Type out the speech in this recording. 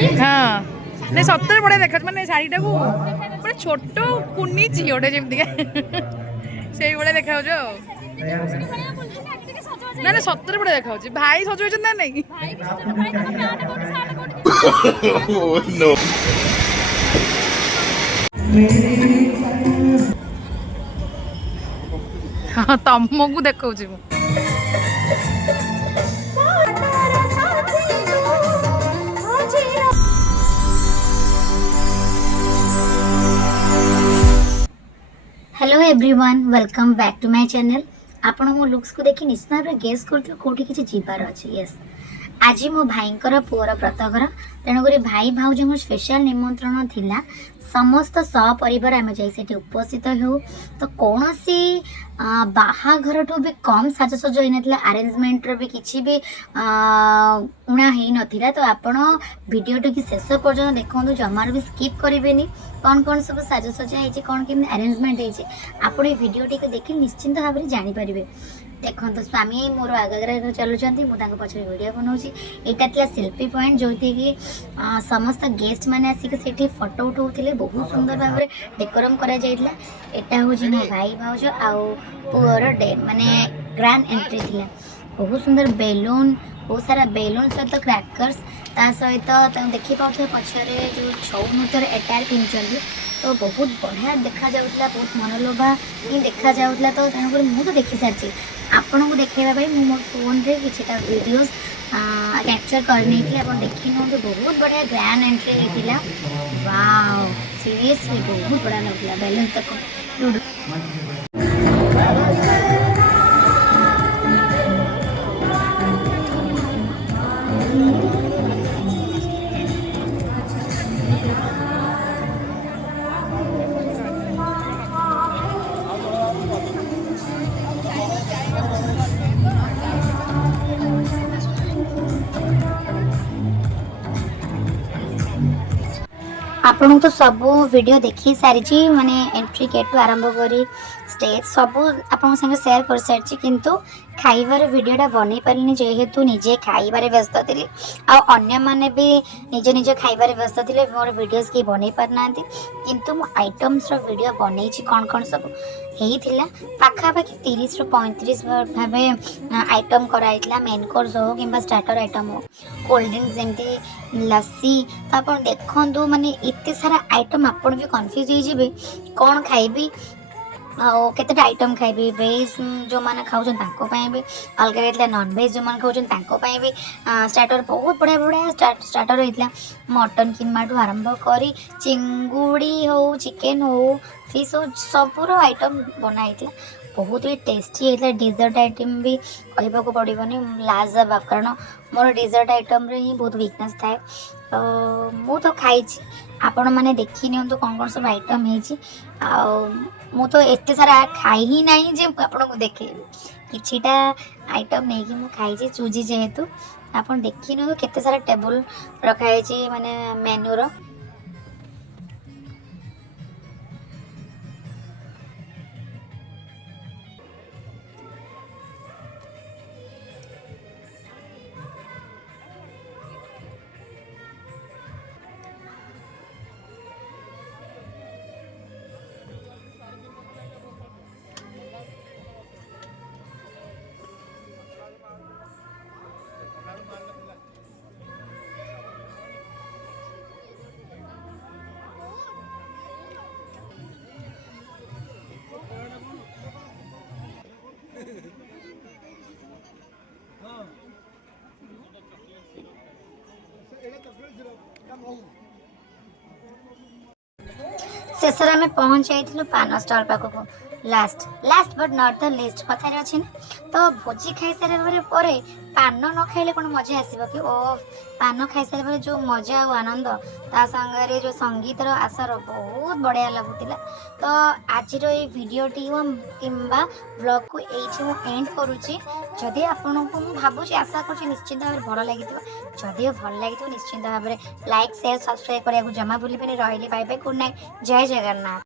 हाँ नहीं सତରେ बड़े देखा माने शाढ़ीटा को पूरा छोट कुनी झीटे जमी से भाया देखा ना ना सତରେ बड़े देखा भाई सज ना नहीं हाँ तुमको देखा hello everyone welcome back to my channel. आपण मो लुक्स को देखि निश्चित भाव गेस करथियो कोठी किछि जीवार अछि। यस आज मो भाईंकर पुअर व्रतघर तेणुक भाई भाउज स्पेशल निमंत्रण थिला समस्त सपरिवार आम जाई उपस्थित हो तो कौन सी बाहाघर ठू भी कम साजसज होता आरेंजमेंट भी किसी भी उणा हो ना तो आपण वीडियो टी शेष पर्यटन देखो जमार भी स्किप करेंगे कौन कौन सब साजसजा है कौन केमती आरेंजमेंट है आप वीडियो टी देखिए निश्चिंत भाव में जानीपारे। देखो तो स्वामी मोर आगे चलुँच मुझे पछरे वीडियो बनाऊँगी यहाँ सेल्फी पॉइंट जो कि समस्त गेस्ट मैंने आसिक फोटो उठाऊे बहुत सुंदर भाव में डेकोरम करा हूँ मो भाई भाउज आउ पुअर डे माने ग्रांड एंट्री थिला बहुत सुंदर बेलून बहुत सारा बेलून सहित क्रैकर्स ता सहित देखी पाते पछरे जो छौ नृत्यर एटायर पिंधुଛନ୍ତି तो बहुत बढ़िया देखा जाउतला बहुत मनलोभा ही देखा जाउतला तो तेणुक मुझे देखी सारी आपन को देखेगा मो मोर फोन रे किछटा वीडियोस कैप्चर करने के आप देखी नौ बहुत बढ़िया ग्रैंड एंट्री होता। वाओ सीरियसली बहुत बढ़िया लगला बैलेंस तक आपन तो सब वीडियो देखी सारी माने एंट्री गेट आरंभ करी स्टेज सब आपन संगे शेयर कर सारी किंतु खाइबार वीडियोटा बन पारे जेहेतु निजे खाइबार व्यस्त थी अन्य माने भी निज निज खाइबार व्यस्त थे मोर वीडियोस के बन पारना किंतु मो आइटम्स वीडियो बनई कौन कौन सब होता पाखापाखि 30 ରୁ 35 भाव आइटम कराइला मेन कोर्स हो कि स्टार्टर आइटम हो कोल्ड ड्रिंक्स जमती लस्सी तो आप देखु माने इतने सारा आइटम आपन भी कन्फ्यूज हो कौन खाइबी केतेटा आइटम खाइबी वेज जो मैंने खाऊँ भी अलग रही नॉन वेज जो मैंने खाऊँ भी स्टार्टर बहुत बढ़िया बढ़िया स्टार्टर होता मटन किमा ठू आरंभ कर चिंगुड़ी हो चिकेन हो फिश हो सबूर आइटम बनाई बहुत ही टेस्टी होता डिजर्ट आइटम भी कहवा को पड़ोनी लाजवाब कारण मोर डिजर्ट आइटम रे ही बहुत वीकनेस थाए मु तो खाई आपण मैंने देखी नियंतु कौन कौन सब आइटम मु तो एत सारा खाई ही नहीं जे आपन को देखे किछिटा आइटम नहीं कि मु खाई चूजी जेहेतु आप देखी नि केते सारा टेबल रखाई माने मेन्यू रो शेष आम पहुँच जाइलु पान स्टल पाखक last last but not the least कथार अच्छे ना तो भोजी खाई सारे पर पान न खाइले कौन मजा आसो कि ओ पान खाई सारे जो मजा और आनंद ता संगे जो संगीतर आसर बहुत बढ़िया लगुला तो आज ये वीडियोटी किंबा ब्लॉग को ये एंड करुच्ची जदि आपन को भावुँ आशा कर निश्चिंत भाव में भल लगी जदि भल लगी निश्चिंत भाव में लाइक शेयर सब्सक्राइब करने को जमा भूल रही बाय बाय गुड नाइट जय जगन्नाथ।